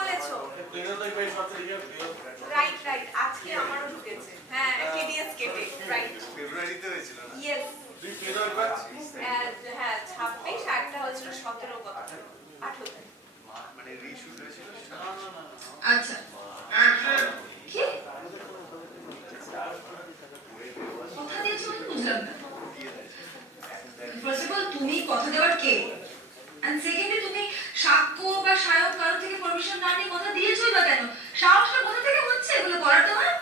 বলেছো। Right right, আজকে আমারও ঢুকেছে। হ্যাঁ, কেডিএস কেটে, রাইট। ফেব্রুয়ারিতে হয়েছিল না? ইয়েস। হ্যাঁ, 26 আরটা হয়েছিল 17 কত 18 তারিখ। মানে রিশুট হয়েছিল। আচ্ছা কি কথা দিয়েছো আমি বুঝলাম না। ফার্স্ট অফ অল তুমি কথা দেওয়ার কে, এন্ড সেকেন্ডলি তুমি সাক্ষ্য বা সায়ক কারো থেকে পারমিশন না নিয়ে কথা দিয়েছোই বা কেন? সাহসটা কোথা থেকে হচ্ছে এগুলো করার তোমার?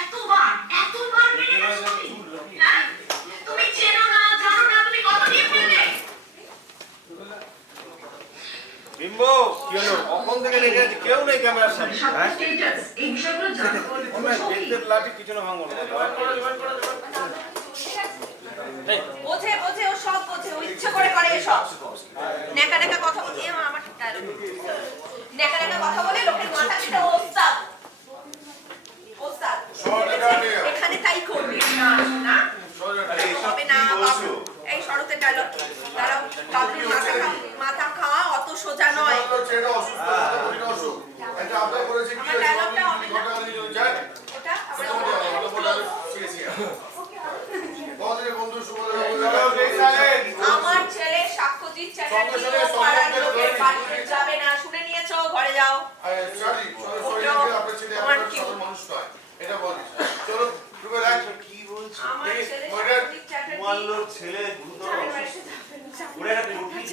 এতবার মেনে গেছো তুমি? হ্যাঁ? তুমি চেনো না জানো না, তুমি কথা দিয়ে ফেললে। বিম্বো কি হলো? কখন থেকে লেগে আছে, কেউ নেই ক্যামেরার সামনে। হ্যাঁ স্ট্যাটাস এই বিষয়গুলো জানো। আমরা দেখতে লাঠি পিছনে ভাঙবো না। বোঝে বোঝে, ও সব বোঝে, ও ইচ্ছে করে করে এসব নেকা নেকা কথা বলে। আমার ডায়লগ, নেকা নেকা কথা বলে লোকের মাথা কেটে ওস্তাদ ওস্তাদ এখানে তাই করবে না না হবে না বাবু। এই শরতের ডায়লগ দাঁড়াও, বাবুর মাথা খাওয়া অত সোজা নয়। আমার ডায়লগটা হবে না, ওটা আমার ছেলে সাক্ষ্যজিৎ চ্যাটার্জি পাড়ার লোকের বাড়িতে যাবে না, শুনে নিয়েছো? ঘরে যাও।